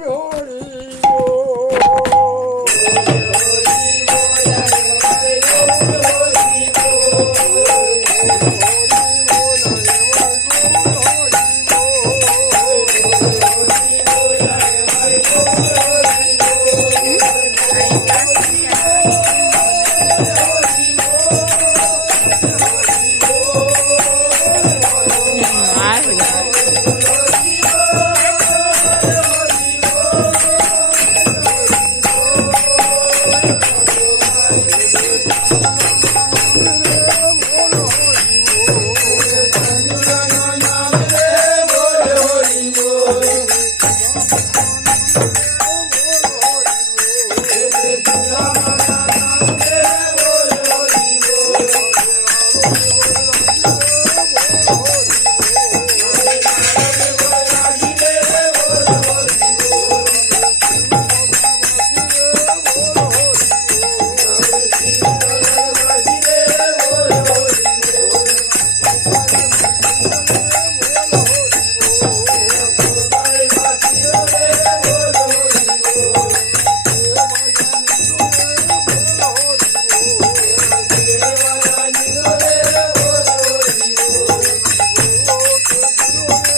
Oh Oh, Oh,